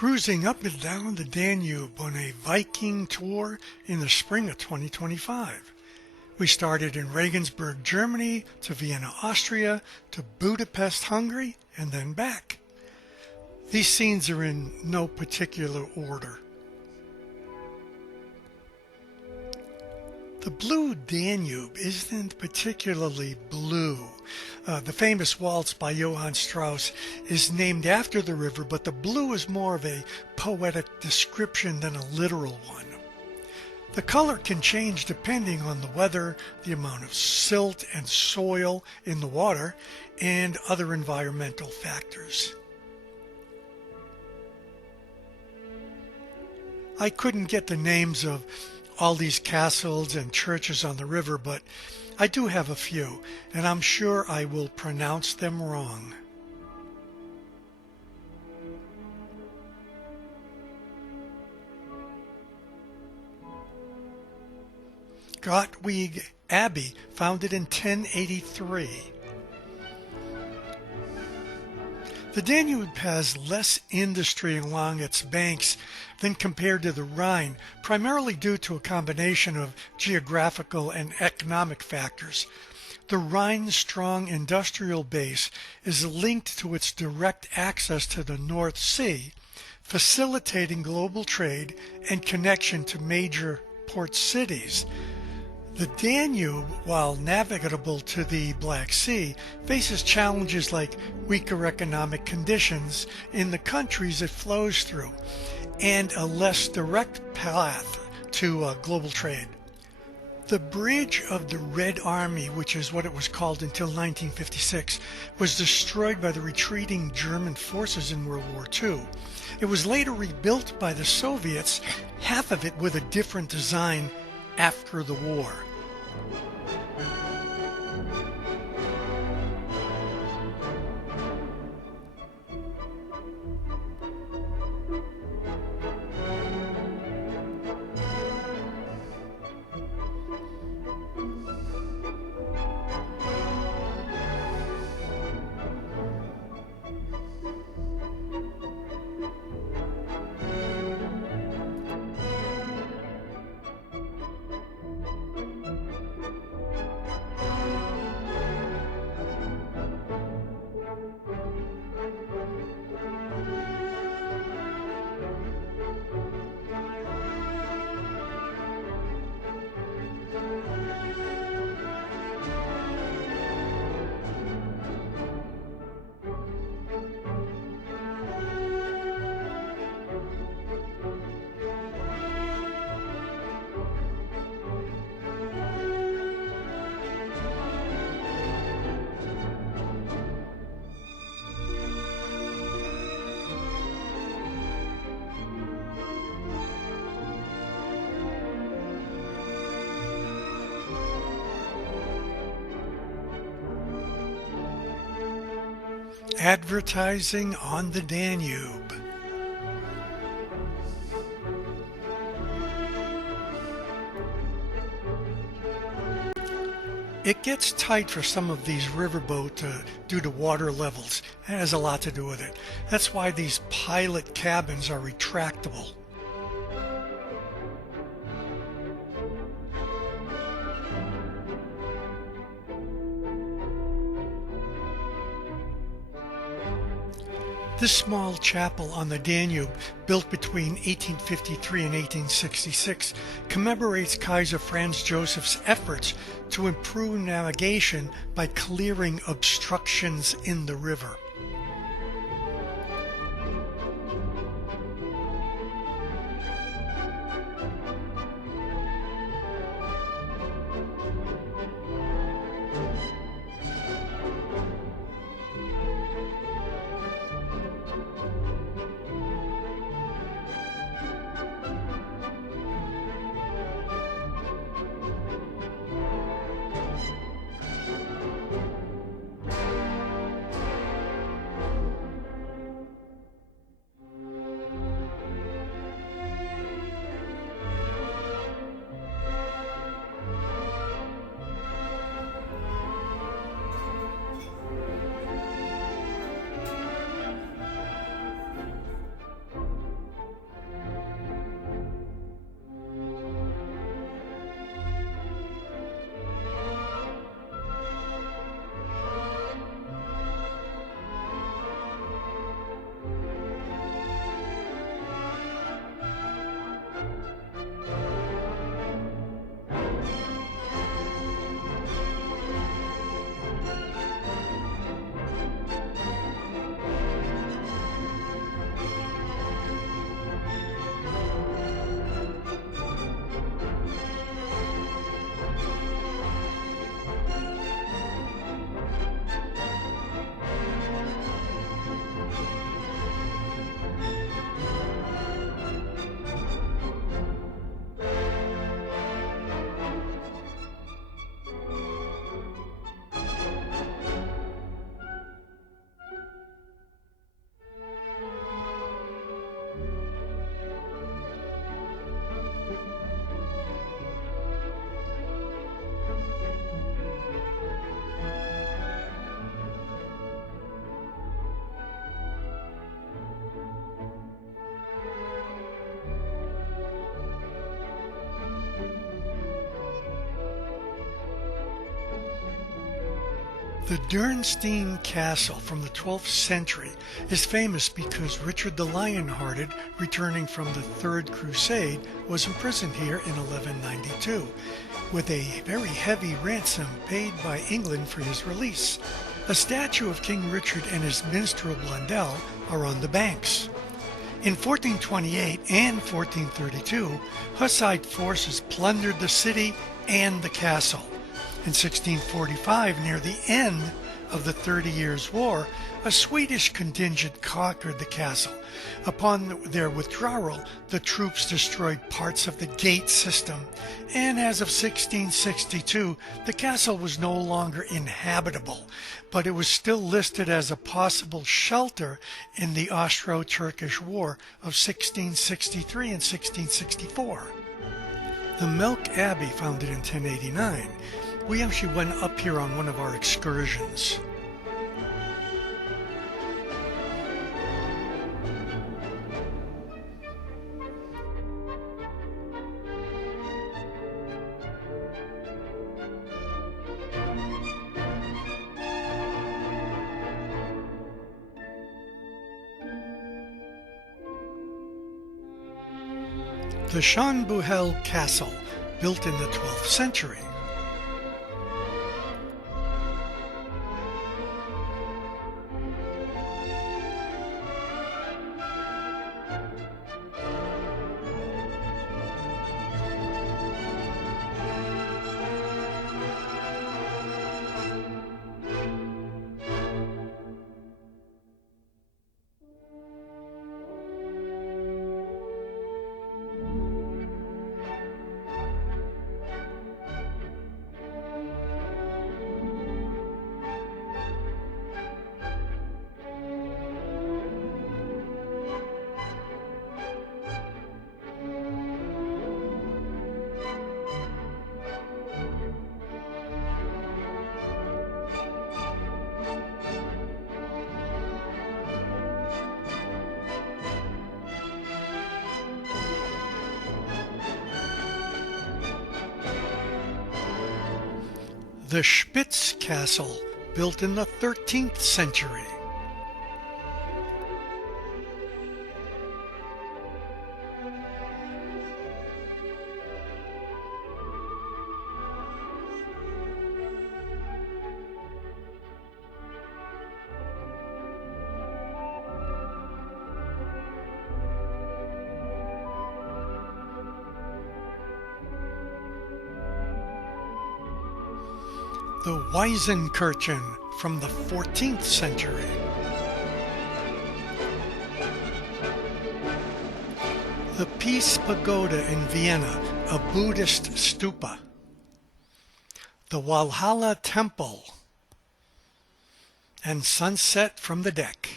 cruising up and down the Danube on a Viking tour in the spring of 2025. We started in Regensburg, Germany, to Vienna, Austria, to Budapest, Hungary, and then back. These scenes are in no particular order. The blue Danube isn't particularly blue. The famous waltz by Johann Strauss is named after the river, but the blue is more of a poetic description than a literal one. The color can change depending on the weather, the amount of silt and soil in the water, and other environmental factors. I couldn't get the names of all these castles and churches on the river, but I do have a few, and I'm sure I will pronounce them wrong. Gottweig Abbey, founded in 1083. The Danube has less industry along its banks than compared to the Rhine, primarily due to a combination of geographical and economic factors. The Rhine's strong industrial base is linked to its direct access to the North Sea, facilitating global trade and connection to major port cities. The Danube, while navigable to the Black Sea, faces challenges like weaker economic conditions in the countries it flows through and a less direct path to global trade. The Bridge of the Red Army, which is what it was called until 1956, was destroyed by the retreating German forces in World War II. It was later rebuilt by the Soviets, half of it with a different design after the war. Advertising on the Danube. It gets tight for some of these riverboats due to water levels. It has a lot to do with it. That's why these pilot cabins are retractable. This small chapel on the Danube, built between 1853 and 1866, commemorates Kaiser Franz Joseph's efforts to improve navigation by clearing obstructions in the river. The Dürnstein Castle from the 12th century is famous because Richard the Lionhearted, returning from the Third Crusade, was imprisoned here in 1192, with a very heavy ransom paid by England for his release. A statue of King Richard and his minstrel Blundell are on the banks. In 1428 and 1432, Hussite forces plundered the city and the castle. In 1645, near the end of the 30 Years' War, a Swedish contingent conquered the castle. Upon their withdrawal, the troops destroyed parts of the gate system, and as of 1662, the castle was no longer inhabitable, but it was still listed as a possible shelter in the Austro-Turkish War of 1663 and 1664. The Melk Abbey, founded in 1089, we actually went up here on one of our excursions. The Schönbuhel Castle, built in the 12th century. The Spitz Castle, built in the 13th century. The Waisenkirchen from the 14th century. The Peace Pagoda in Vienna, a Buddhist stupa. The Walhalla Temple. And sunset from the deck.